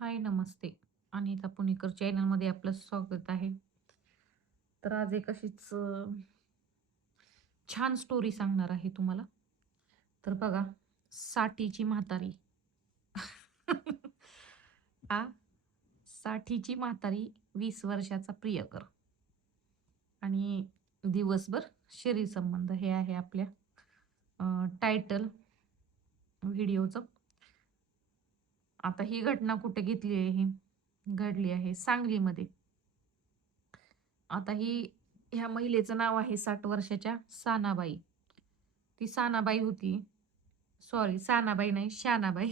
हाय, नमस्ते. अनिता पुणेकर चॅनलमध्ये आपलं स्वागत आहे. तर आज एक अशीच छान स्टोरी सांगणार आहे तुम्हाला. तर बघा, साठीची म्हातारी. आ साठीची म्हातारी, 20 वर्षाचा प्रियकर आणि दिवसभर शरीर संबंध हे आहे आपल्या टायटल व्हिडिओचं. आता ही घटना कुठे घेतली आहे? ही घडली आहे सांगलीमध्ये. आता ह्या महिलेचं नाव आहे 60 वर्षाच्या सानाबाई. ती सानाबाई होती. सॉरी, सानाबाई नाही, शानाबाई.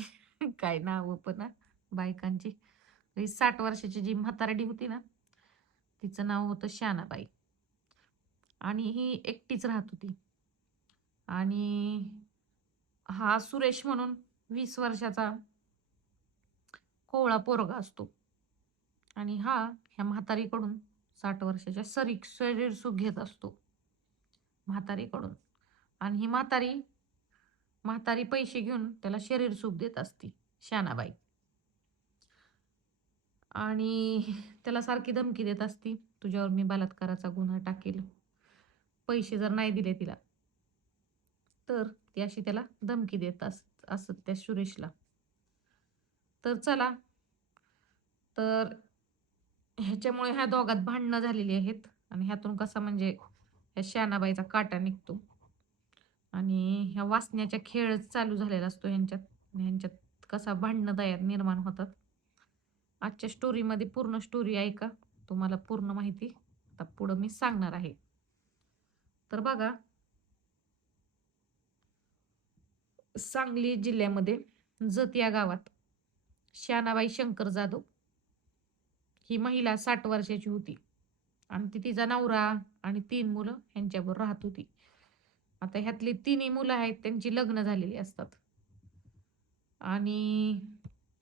काय नाव पण ना बायकांची. तर ही 60 वर्षाची जी म्हातारडी होती ना, तिचं नाव होतं शानाबाई. आणि ही एकटीच राहत होती. आणि हा सुरेश म्हणून 20 वर्षाचा कोवळा पोरगा असतो. आणि ह्या म्हातारीकडून 60 वर्षाच्या शरीर सुख घेत असतो म्हातारीकडून. आणि ही म्हातारी म्हातारी पैसे घेऊन त्याला शरीर सुख देत असती, शानाबाई. आणि त्याला सारखी धमकी देत असती, तुझ्यावर मी बलात्काराचा गुन्हा टाकेल, पैसे जर नाही दिले तिला तर. ती अशी त्याला धमकी देत असत त्या सुरेशला. तर चला, तर ह्याच्यामुळे ह्या दोघात भांडणं झालेली आहेत. आणि ह्यातून कसा म्हणजे ह्या शानाबाईचा काटा निघतो. आणि ह्या वासण्याच्या खेळ चालू झालेला असतो ह्यांच्यात. आणि ह्यांच्यात कसा भांडणं तयार निर्माण होतात. आजच्या स्टोरीमध्ये पूर्ण स्टोरी ऐका, तुम्हाला पूर्ण माहिती आता पुढं मी सांगणार आहे. तर बघा, सांगली जिल्ह्यामध्ये जत या गावात शानाबाई शंकर जाधव ही महिला 60 वर्षाची होती. आणि ती तिचा नवरा आणि 3 मुलं ह्यांच्याबरोबर राहत होती. आता ह्यातली 3ही मुलं आहेत त्यांची लग्न झालेली असतात. आणि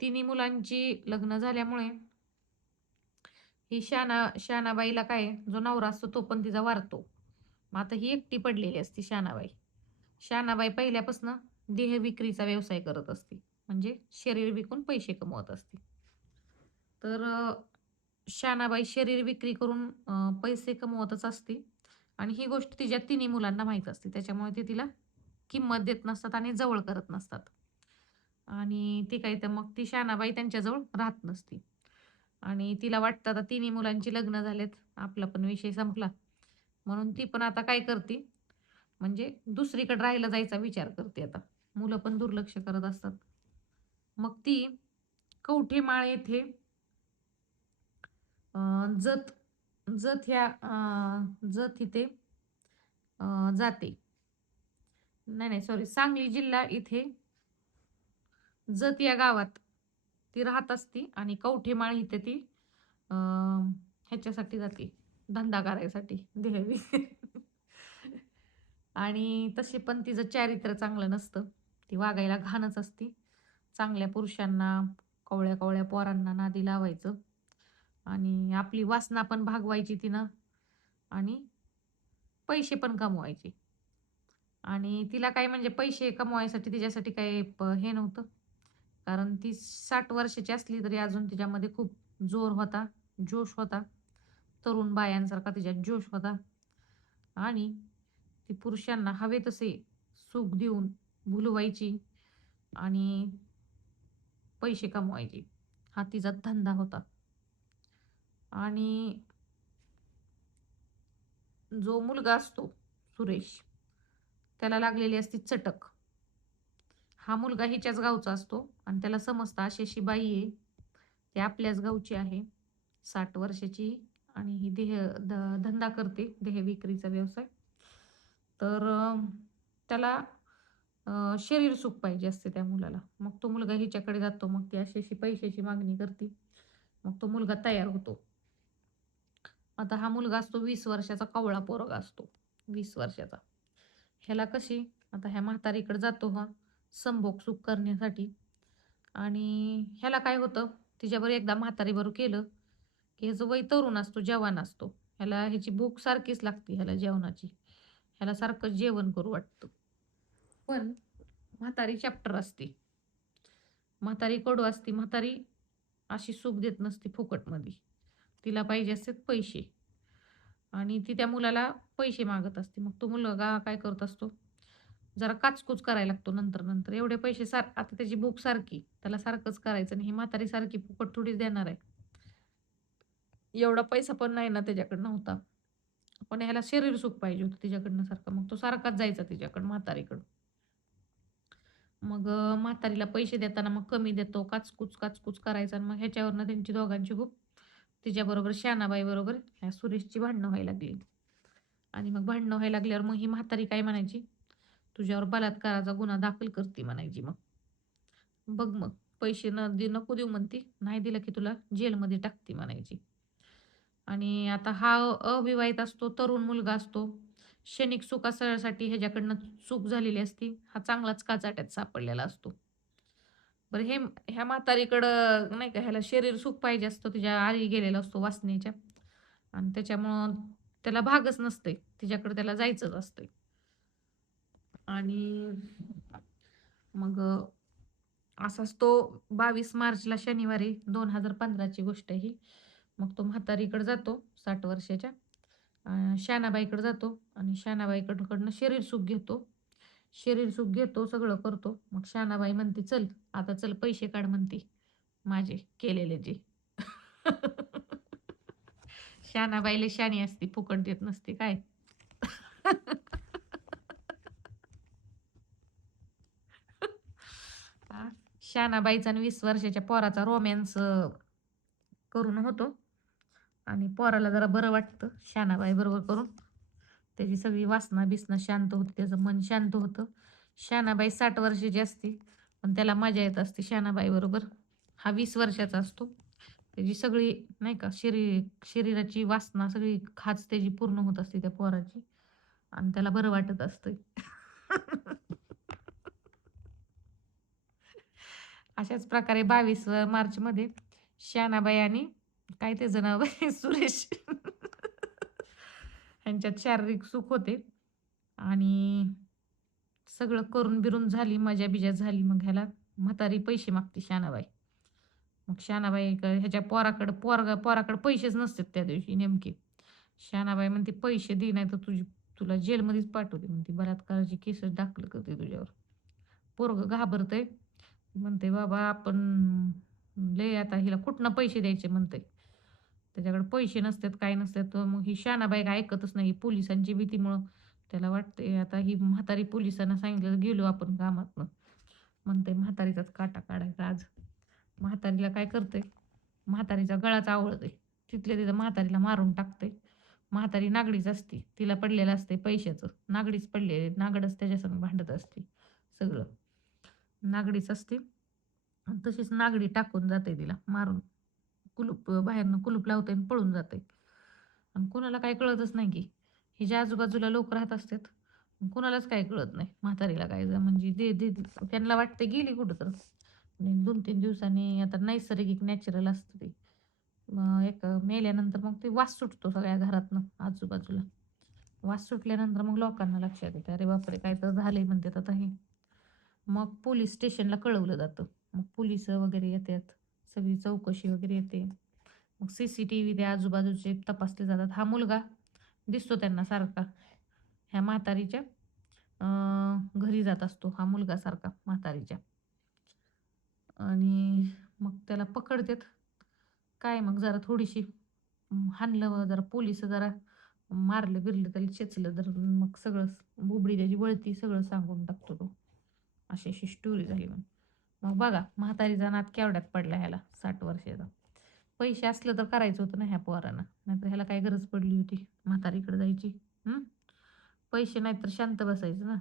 3ही मुलांची लग्न झाल्यामुळे ही शानाबाईला काय, जो नवरा असतो तो पण तिचा वारतो. मग आता ही एकटी पडलेली असती शानाबाई. शानाबाई पहिल्यापासून देह विक्रीचा व्यवसाय करत असते, म्हणजे शरीर विकून पैसे कमवत असते. तर शानाबाई शरीर विक्री करून पैसे कमवतच असते. आणि ही गोष्ट तिच्या 3ही मुलांना माहीत असते. त्याच्यामुळे ते तिला किंमत देत नसतात आणि जवळ करत नसतात. आणि ती काय, तर मग ती शानाबाई त्यांच्याजवळ राहत नसती. आणि तिला वाटतं आता 3ही मुलांची लग्न झालेत, आपला पण विषय संपला. म्हणून ती पण आता काय करते, म्हणजे दुसरीकडे राहायला जायचा विचार करते आता. मुलं पण दुर्लक्ष करत असतात. मग ती कवठेमाळ येथे जत जत ह्या जत इथे जाते. नाही नाही, सॉरी, सांगली जिल्हा इथे जत या गावात ती राहत असती. आणि कवठेमाळ इथे ती ह्याच्यासाठी जाते, धंदा करायसाठी, देहवी. आणि तसे पण तिचं चारित्र्य चांगलं नसतं. ती वागायला घाणच असती. चांगल्या पुरुषांना, कवळ्या कवळ्या पोरांना नादी लावायचं. आणि आपली वासना पण भागवायची तिनं. आणि पैसे पण कमवायचे. आणि तिला काय म्हणजे पैसे कमवायसाठी तिच्यासाठी काही हे नव्हतं. कारण ती 60 वर्षाची असली तरी अजून तिच्यामध्ये खूप जोर होता, जोश होता. तरुण बायांसारखा तिच्यात जोश होता. आणि ती पुरुषांना हवे तसे सुख देऊन भुलवायची आणि पैसे कमवायची. हा तिचा धंदा होता. आणि जो मुलगा असतो सुरेश, त्याला लागलेली असती चटक. हा मुलगा हिच्याच गावचा असतो आणि त्याला समजतं अशी अशी बाई आहे, ती आपल्याच गावची आहे, 60 वर्षाची. आणि ही धंदा करते, देह विक्रीचा व्यवसाय. तर त्याला शरीर सुख पाहिजे असते त्या मुलाला. मग तो मुलगा हिच्याकडे जातो. मग ती अशी अशी पैशाची मागणी करते. मग तो मुलगा तयार होतो. आता हा मुलगा असतो 20 वर्षाचा, कवळा पोरगा असतो 20 वर्षाचा. ह्याला कशी, आता ह्या म्हातारीकडे जातो हा संभोग सुख करण्यासाठी. आणि ह्याला काय होतं, तिच्याबरोबर एकदा म्हातारीबरोबर केलं की ह्याचं वय तरुण असतो, जवान असतो. ह्याला ह्याची भूक सारखीच लागते ह्याला जेवणाची. ह्याला सारखं जेवण करू वाटतं. पण म्हातारी चॅप्टर असते, म्हातारी कडू असते. म्हातारी अशी सुख देत नसते फुकटमध्ये. तिला पाहिजे असतात पैसे आणि ती त्या मुलाला पैसे मागत असते. मग तो मुलगा काय करत असतो, जरा काचकूच करायला लागतो नंतर-नंतर. एवढे पैसे आता त्याची भूक सारखी, त्याला सारखंच करायचं आणि ही म्हातारी सारखी फुकट थोडीच देणार आहे. एवढा पैसा पण नाही ना त्याच्याकडे नव्हता. पण ह्याला शरीर सुख पाहिजे होतं तिच्याकडनं सारखं. मग तो सारखाच जायचा तिच्याकडं म्हातारीकडं. मग म्हातारीला पैसे देताना मग कमी देतो, काचकूच, काचकूच करायचा आणि मग ह्याच्यावरनं त्यांची दोघांची खूप तिच्याबरोबर बरोबर ह्या सुरेशची भांडणं व्हायला लागली. आणि मग भांडणं व्हायला लागल्यावर मग ही म्हातारी काय म्हणायची, "तुझ्यावर बलात्काराचा गुन्हा दाखल करते" म्हणायची मग. "बघ मग पैसे नको देऊ म्हणती, नाही दिलं की तुला जेलमध्ये टाकते" म्हणायची. आणि आता हा अविवाहित असतो, तरुण मुलगा असतो. क्षणिक सुखासाठी ह्याच्याकडनं चूक झालेली असती. हा चांगलाच काचाट्यात सापडलेला असतो. बरं ह्या म्हातारीकडं नाही का ह्याला शरीर सुख पाहिजे असतं. तिच्या आरी गेलेला असतो वासनेच्या आणि त्याच्यामुळं त्याला भागच नसतंय. तिच्याकडे त्याला जायचंच असतंय. आणि मग असाच तो 22 मार्चला शनिवारी 2015 ची गोष्ट आहे ही. मग तो म्हातारीकडे जातो 60 वर्षाच्या. शहाणाबाईकडे जातो आणि शहाणाबाईकडनं शरीर सुख घेतो. शरीर सुख घेतो, सगळं करतो. मग शहाणाबाई म्हणते, "चल, आता चल पैसे काढ" म्हणते, माझे केलेले जे. शहाणाबाई लय शहाणी असते, फुकट देत नसते काय. हा, शहाणाबाईचा आणि 20 वर्षाच्या पोराचा रोमॅन्स करून होतो आणि पोराला जरा बरं वाटतं शहाणाबाई बरोबर करून. त्याची सगळी वासना-बिसना शांत होते, त्याचं मन शांत होतं. शहाणाबाई 60 वर्षाची असते, पण त्याला मजा येत असते शहाणाबाई बरोबर. हा 20 वर्षाचा असतो. त्याची सगळी नाही का शरीराची वासना सगळी खाच त्याची पूर्ण होत असते त्या पोराची आणि त्याला बरं वाटत असतंय. अशाच प्रकारे 22 मार्चमध्ये शहाणाबाई आणि काय त्याचं नाव आहे सुरेश ह्यांच्यात शारीरिक सुख होते आणि सगळं करून बिरून झाली, मजा-बिजा झाली. मग ह्याला म्हातारी पैसे मागते शहाणाबाई. मग शहाणाबाई ह्याच्या पोराकडे पैसेच नसतात त्या दिवशी नेमके. शहाणाबाई म्हणते, "पैसे दे नाही तर तुला जेलमध्येच पाठवते" म्हणते, "बलात्काराची केसच दाखल करते तुझ्यावर." पोरगं घाबरतंय. म्हणते, "बाबा आपण लय आता हिला कुठनं पैसे द्यायचे" म्हणते. त्याच्याकडे पैसे नसतात, काय नसतात. तर मग ही शहाणाबाई काय ऐकतच नाही. पोलिसांची भीतीमुळं त्याला वाटते आता ही म्हातारी पोलिसांना सांगितलं गेलो आपण कामातनं. म्हणते म्हातारीचाच काटा काढायचा आज. म्हातारीला काय करते, म्हातारीचा गळाच आवळते. तिथल्या तिथं म्हातारीला मारून टाकते. म्हातारी नागडीच असते. तिला पडलेलं असते पैशाचं. नागडीच पडलेली. नागडच त्याच्यासंग भांडत असते सगळं. नागडीच असते आणि तशीच नागडी टाकून जाते तिला मारून. बाहेरनं कुलूप लावते आणि पळून जाते. आणि कुणाला काही कळतच नाही की हिच्या आजूबाजूला लोक राहत असतात. कुणालाच काही कळत नाही. म्हातारीला काय म्हणजे त्यांना वाटते गेली कुठं तर. 2-3 दिवसांनी आता नैसर्गिक नॅचरल असतं ते. मग एक मेल्यानंतर मग ते वास सुटतो सगळ्या घरातनं आजूबाजूला. वास सुटल्यानंतर मग लोकांना लक्षात येतं, "अरे बापरे! काय तर झालंय" म्हणतात आता हे. मग पोलीस स्टेशनला कळवलं जातं. मग पोलिस वगैरे येतात. सगळी चौकशी वगैरे येते. मग CCTV ते आजूबाजूचे तपासले जातात. हा मुलगा दिसतो त्यांना सारखा. ह्या म्हातारीच्या घरी जात असतो हा मुलगा सारखा म्हातारीच्या. आणि मग त्याला पकडतात. काय मग जरा थोडीशी हाणलं जरा पोलिस जरा मारलं-बिरलं त्याला चेचलं तर मग सगळं बुबडी त्याची वळती सगळं सांगून टाकतो तो. अशी स्टोरी झाली मग. मग बघा म्हातारीचा नाद केवढ्यात पडला ह्याला 60 वर्षाचा. पैसे असलं तर करायचं होतं ना ह्या पोरानं. नाहीतर ह्याला काय गरज पडली होती म्हातारीकडे जायची. पैसे नाहीत तर शांत बसायचं ना.